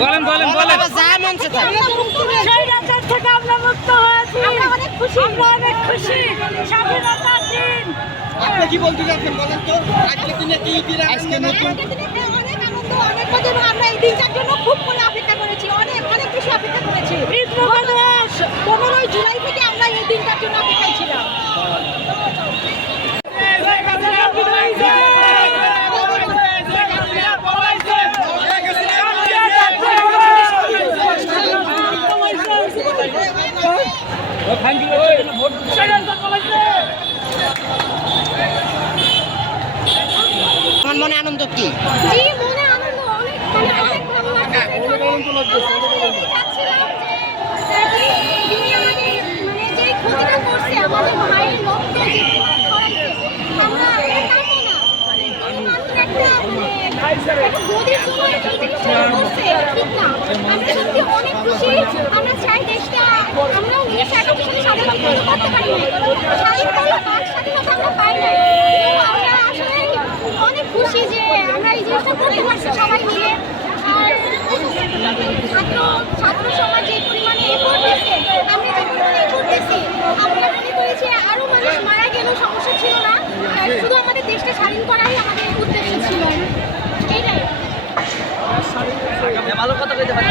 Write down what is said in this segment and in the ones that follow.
বলেন বলেন বলেন। আমরা মুক্ত হয়েছি, আমরা অনেক খুশি, আমরা অনেক খুশি। স্বাধীনতার দিন। আপনি কি বলতে চাচ্ছেন বলেন তো? আজকের দিনে কি আজকে নতুন অনেক আনন্দ, অনেক মজা এবং আমরা এই দিনটার জন্য খুব করে অপেক্ষা করেছি, অনেক অনেক বেশি অপেক্ষা করেছি। 15 জুলাই থেকে আমরা এই দিনটার জন্য অপেক্ষায় ছিলাম। আমার মনে আনন্দ কি? জি, মনে আনন্দ অনেক, অনেক ভালো লাগছে। যেই ক্ষতিটা করছে আমাদের ভাইয়ের রক্ত যে ছড়াইছে, আমরা এটা কামনা না। একটা গদির জন্য এই জিনিসটা করছে, ঠিক না। আমরা সত্যি অনেক খুশি। আমরা চাই দেশটা, আমরা 1971 সালে স্বাধীনতা করতে পারি নাই, স্বাধীনতা আমরা পাই নাই। আমরা আসলে অনেক খুশি যে আমরা এই জিনিসটা করতে পারছি সবাই মিলে। আর ছাত্র সমাজ যে পরিমাণে এফোর্ট দিচ্ছে, আমরা যে পরিমাণে এফোর্ট দিচ্ছি, আমরা মনে করি যে আরও মানুষ মারা গেলেও সমস্যা ছিল না। শুধু আমাদের দেশটা স্বাধীন করাই আমাদের উদ্দেশ্য ছিল। এইটাই। ভালো কথা কইতে পারি।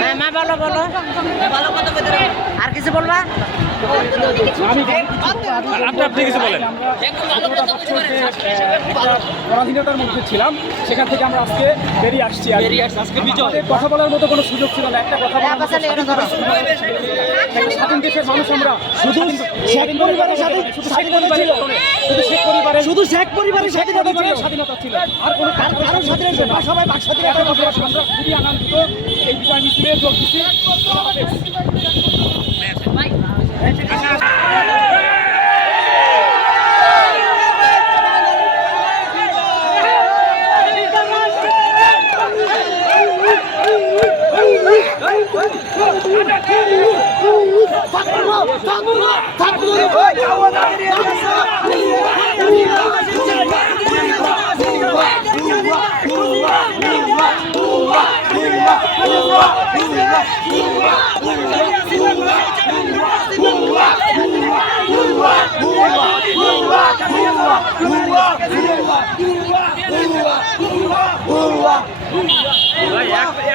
হ্যাঁ মা বলো বলো। ভালো কথা কইতে পারি। আর কিছু বলবা? আপনি কিছু বলেন। পরাধীনতার মধ্যে ছিলাম, সেখান থেকে আমরা আজকে বেরিয়ে আসছি। আজকে বিজয় কথা বলার মতো কোনো সুযোগ ছিল না। একটা কথা বলার স্বাধীন দেশের মানুষ আমরা, শুধু শেখ পরিবারের সাথে স্বাধীনতা ছিল, শুধু শেখ পরিবারের স্বাধীনতা ছিল, আর কোনো কারো স্বাধীনতা না। সবাই বাক স্বাধীনতা বসবাস। আমরা খুবই আনন্দিত এই বিষয় মিছিলে যোগ দিচ্ছি।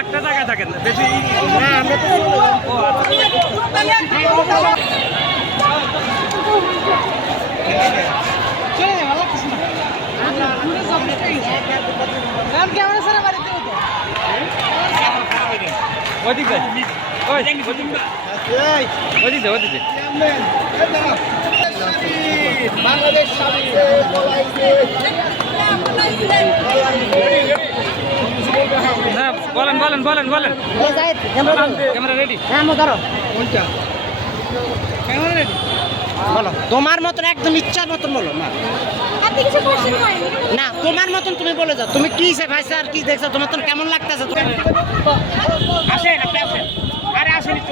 একটা জায়গায় থাকেন বেশি না আমরা তো ওদিকে ওদিকে ওদিকে বাংলাদেশ স্বাধীন হ্যাঁ বলেন বলেন বলেন বলেন। Camera ready? হ্যাঁ ধরো। বলো তোমার মতন একদম ইচ্ছার মতন বলো মা। আপনি কিছু কোশ্চেন করেন না তোমার মতন তুমি বলে যাও, তুমি কি ভাইসা আর কি দেখছো, তোমার তো কেমন লাগতেছে? আসেন আপনি আসেন। আরে আসেন একটু।